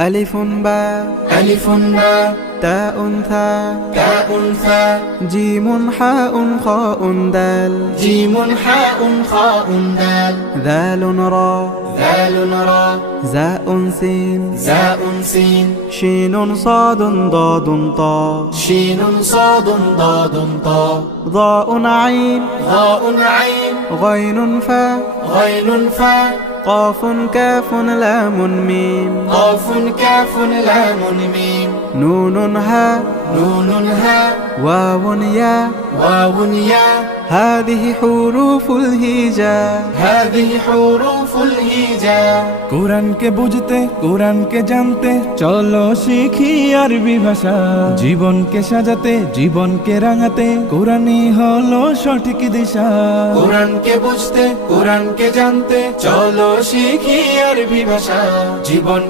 ألف باء ألف باء تاء ثاء تاء ثاء جيم حاء خاء دال جيم حاء خاء دال ذال راء ذال راء زاء سين زاء سين شين صاد ضاد طاء شين صاد ضاد طاء ضاء عين ضاء عين غين فاء غين فاء قاف كاف لام ميم قاف كاف لام ميم نون هاء نون هاء واو ياء واو ياء هذه حروف الهجاء هذه حروف الهجاء কোরআনকে বুঝতে কোরআনকে জানতে চলো শিখি আরবি ভাষা জীবনকে সাজাতে জীবনকে রাঙাতে কোরআনই হলো সঠিক দিশা কোরআনকে বুঝতে কোরআনকে জানতে চলো শিখি আরবি ভাষা জীবন